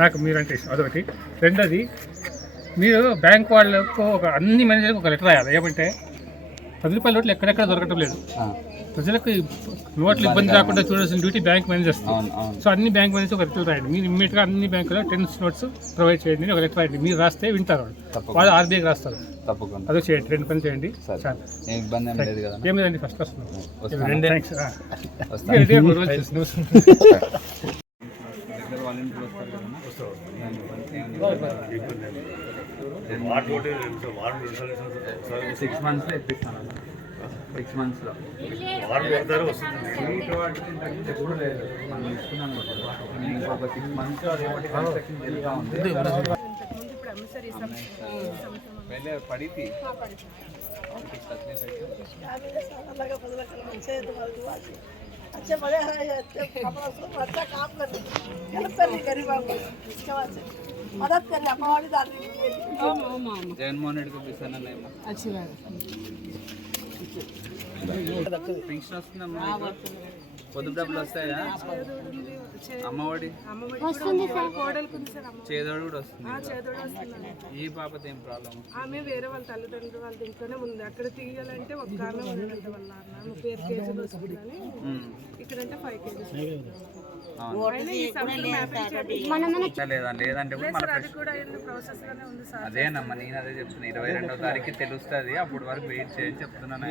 నాకు మీరంటే ఇష్టం అదొకటి రెండోది మీరు బ్యాంక్ వాళ్ళకు ఒక అన్ని మేనేజర్లకు ఒక లెటర్ రాయాలి. ఏమంటే పది రూపాయల నోట్లు ఎక్కడెక్కడ దొరకటం లేదు. ప్రజలకు నోట్లు ఇబ్బంది రాకుండా చూడాల్సిన డ్యూటీ బ్యాంక్ మేనేజర్స్ సో అన్ని బ్యాంక్ మేనేజర్ ఒక లెటర్ రాయండి. మీరు ఇమ్మీడియట్గా అన్ని బ్యాంకులో టెన్స్ నోట్స్ ప్రొవైడ్ చేయండి ఒక లెటర్ రాయండి. మీరు రాస్తే వింటారు వాళ్ళు. ఆర్బీఐకి రాస్తారు. తప్పకుండా. అదే చేయండి. రెండు పని చేయండి. ఏం ఇబ్బంది ఏం లేదు కదా. ఏం లేదండి ఫస్ట్ వస్తున్నాం. థ్యాంక్స్ సిక్స్ మంత్స్లో ఇప్పిస్తాను. సిక్స్ మంత్స్లో సీట్ వాటికి తగ్గితే కూడా లేదు మనం ఇస్తున్నాం కదా. నేను ఇంకొక సిక్స్ మంత్స్లో అదేమిటి కన్స్ట్రక్షన్ జరుగుతూ ఉంది पहले पड़ी थी अच्छे बड़े हैं अच्छे अपना सब अच्छा काम कर रहे हैं हेल्प कर रही गरीब को इसके बाद से मदद कर रहे अपना वाली दादी जगनमोहन रेड्डी को पिसाना नहीं పెన్షన్ వస్తుందమ్మా మీకు? పొదుపు డబ్బులు వస్తాయా అమ్మఒడి చేదోడు కూడా వస్తుంది. ఈ పాపతో ఏం ప్రాబ్లం ఆమె వేరే వాళ్ళ తల్లిదండ్రులు వాళ్ళ ఇంట్లోనే ఉంది. అక్కడ తీయాలంటే ఒక ఆమె కేజీలు వస్తుందని. ఇక్కడంటే ఫైవ్ కేజీస్ అదేనమ్మా నేను అదే చెప్తున్నా. ఇరవై రెండో తారీఖు తెలుస్తుంది. అప్పుడు వరకు వెయిట్ చేయని చెప్తున్నాను.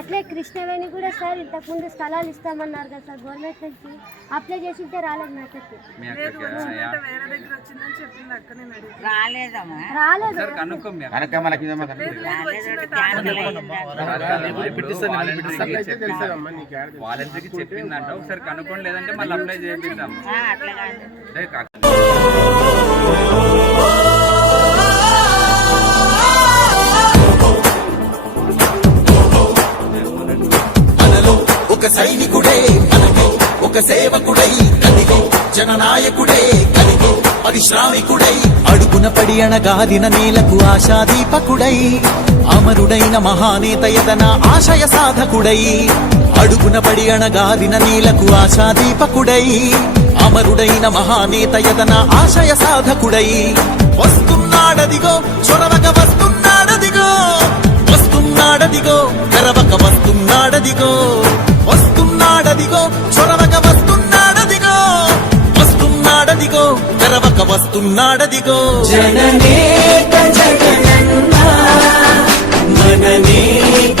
అట్లే కృష్ణవేణి కూడా సార్ ఇంతకు ముందు స్థలాలు ఇస్తామన్నారు కదా సార్ గవర్నమెంట్ నుంచి. అప్లై చేసి ఉంటే రాలేదు. నాకైతే మీ వాలంటీర్కి చెప్పిందంట. ఒకసారి కనుక్కోండి లేదంటే మళ్ళీ అప్లై చేపిద్దాం. అదే కాక. మనలో ఒక సైనికుడే మనకి ఒక సేవకుడై కదిగో జననాయకుడే కదిగో పరిశ్రామికుడై అడుగున పడి అణగాదిన నేలకు ఆశాదీపకుడై అమరుడైన మహానేత యతన ఆశయ సాధకుడై అడుగున పడి అణగారిన నీలకు ఆశాదీపకుడై అమరుడైన మహానేత యతన ఆశయ సాధకుడై. వస్తున్నాడదిగో చొరవక వస్తున్నాడదిగో. వస్తున్నాడదిగో తెరవక వస్తున్నాడదిగో. వస్తున్నాడదిగో చొరవక వస్తున్నాడదిగో. వస్తున్నాడదిగో తెరవక వస్తున్నాడదిగో. జననేత జగనన్న మననేత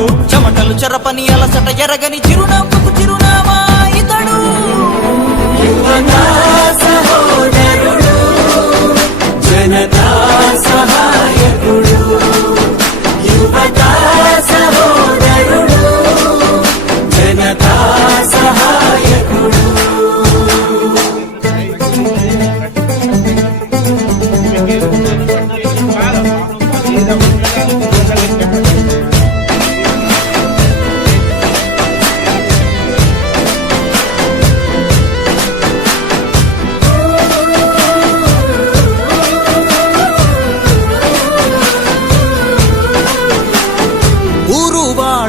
చెమటలు చెరపని అలసట ఎరగని చిరునవ్వుకు చిరునామా ఇతడు. సహోదరుడు జనతా సహా